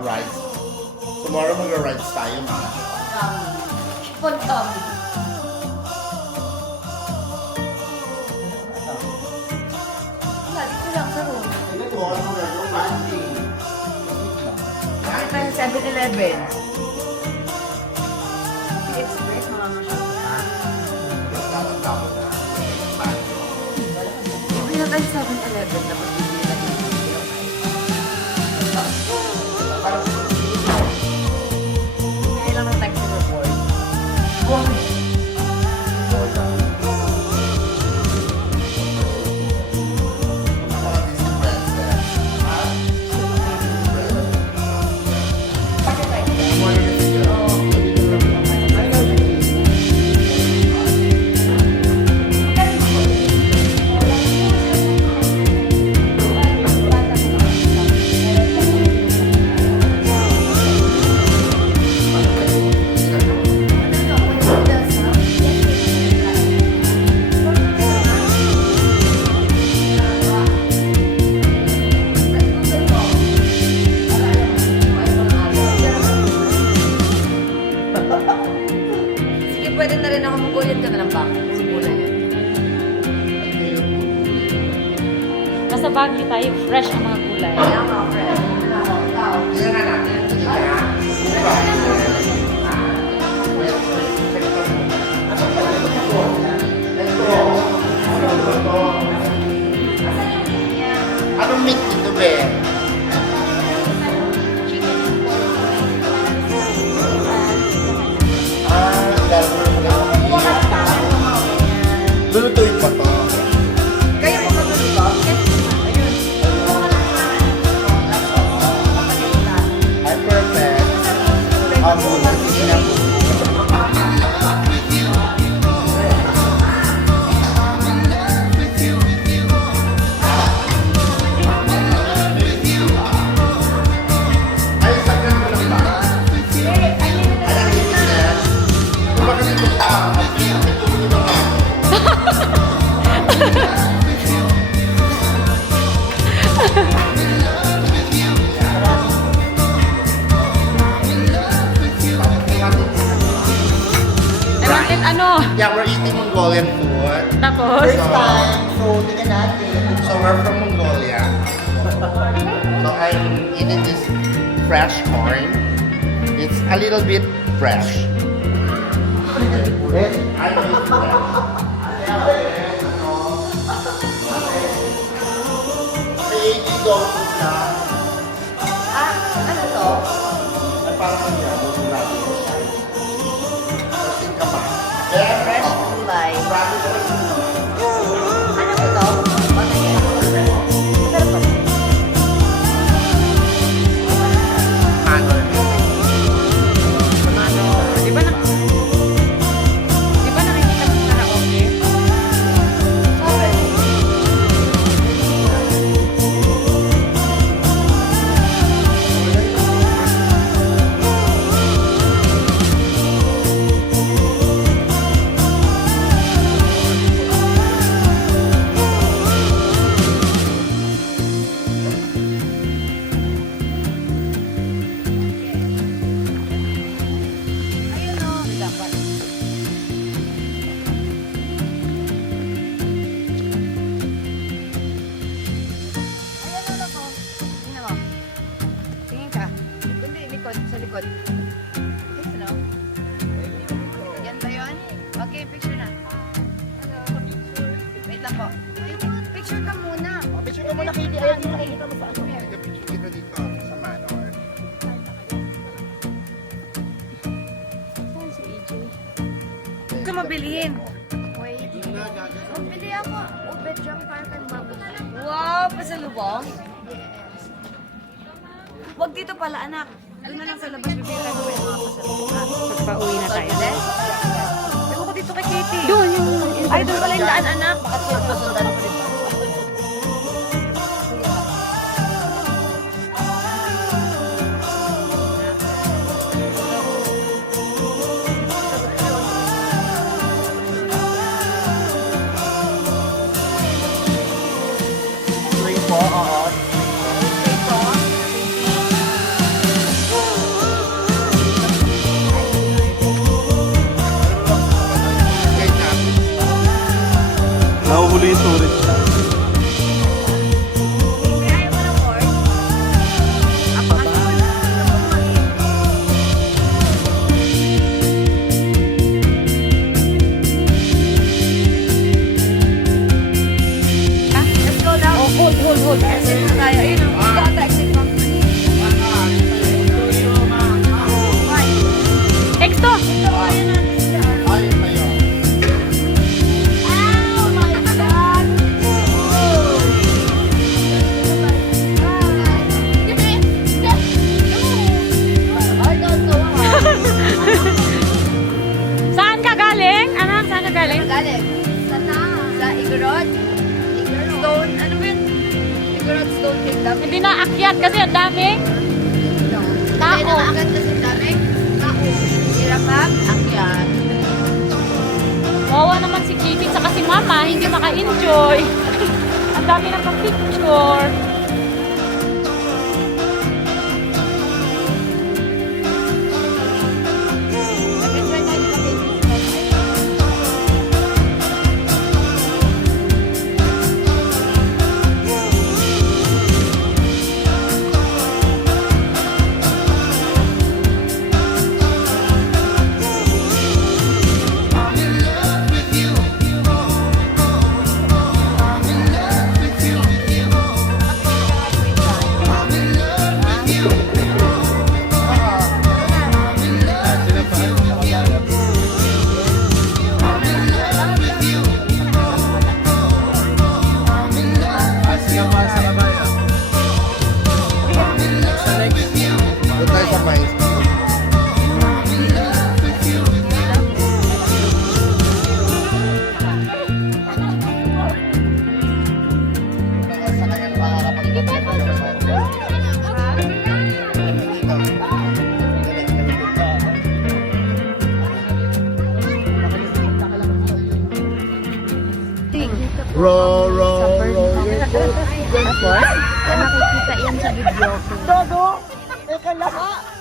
rides. Tomorrow mag-rides tayo, ma. Ipon kami. Wala, dito lang sa room. Sige, tomorrow mag-rides tayo. Bakit tayo 7-Eleven? Express, mga masyadong. Bibili na tayo 7-Eleven, dapat Nasa Baguio tayo, fresh ang mga gulay. Anong meat dito, be? Yeah, we're eating Mongolian food. Tapos? First time, so tingnan natin. So we're from Mongolia. So I'm eating this fresh corn. It's a little bit fresh. I eat fresh. Say, dog na. Ah, ano to? Parang ano yan, doon natin. Kasi ka likod. Sa likod. Ayun o. Yan ba yun? Okay, picture na. Wait lang po. Picture ka muna. Picture ka muna, Katie. Ayaw dito nakikita mo sa ano. Picture kita dito sa Manor. Huwag ka mabilihin. Wait. Magbili ako. Ubed jam para kang mabot. Wow, pasalubong? Yes. Huwag dito pala, anak. Doon na lang sa labas, bibili tayo ng mga pasalubong. Pagpa-uwi na tayo. Ewan ko dito kay Katie. Doon, yung... Ay, doon pala yung daan, anak. Bakit siya pasundan ko dito? Podcast. Hindi na akyat kasi ang daming Tao. tao. Ang ganda sa dami. Tao. Hirap? Akyat. Wawa naman si Kitty saka si Mama, hindi maka-enjoy. ang dami na pang-picture. Dodo! Teka lang.